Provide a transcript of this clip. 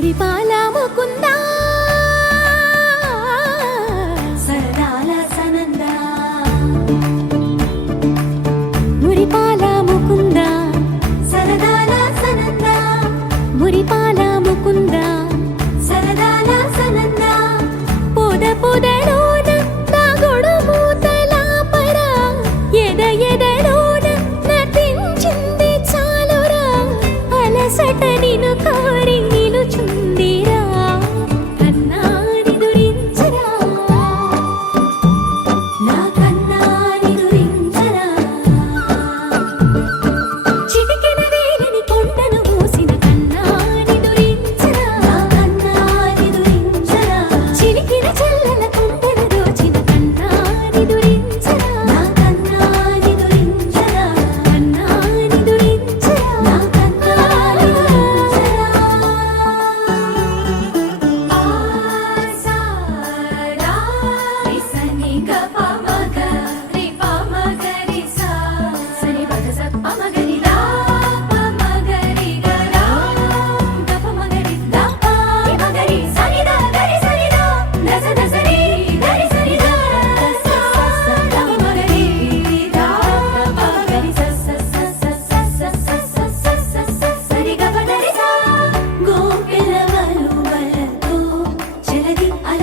మురిపాల ముకుందా సరదాల సనందా మురిపాల ముకుందా సరదాల సనందా మురిపాల ముకుందా సరదాల సనందా పొద పొదలోన తాగుడు మూతల పర ఎద ఎదలోన నటించింది చాలురా అలసట నిన్ను కోరి నిలుచుందిరా కన్నాని దురించరా నా కన్నాని దురించరా చిటికెన వేలిని కొండను మూసిన కన్నాని దురించరా నా కన్నాని దురించరా చిలికిన చెల్లెల కొండను దోచిన కన్నాని దురించరా నా కన్నాని దురించరా కన్నాని దురించరా నా కన్నాని దురించరా ఆసారా రిసని గపమగ రిపమగరి సా సని బగస పమగరి దా పమగరి గరా గపమగరి దా పమగరి సని దా గరి సని దా దస దసరి గరి సని దా స పమగరి దా పమగరి స స స స స స స స సరి గపదరి సా గోపిల వలువలతో చెలది అల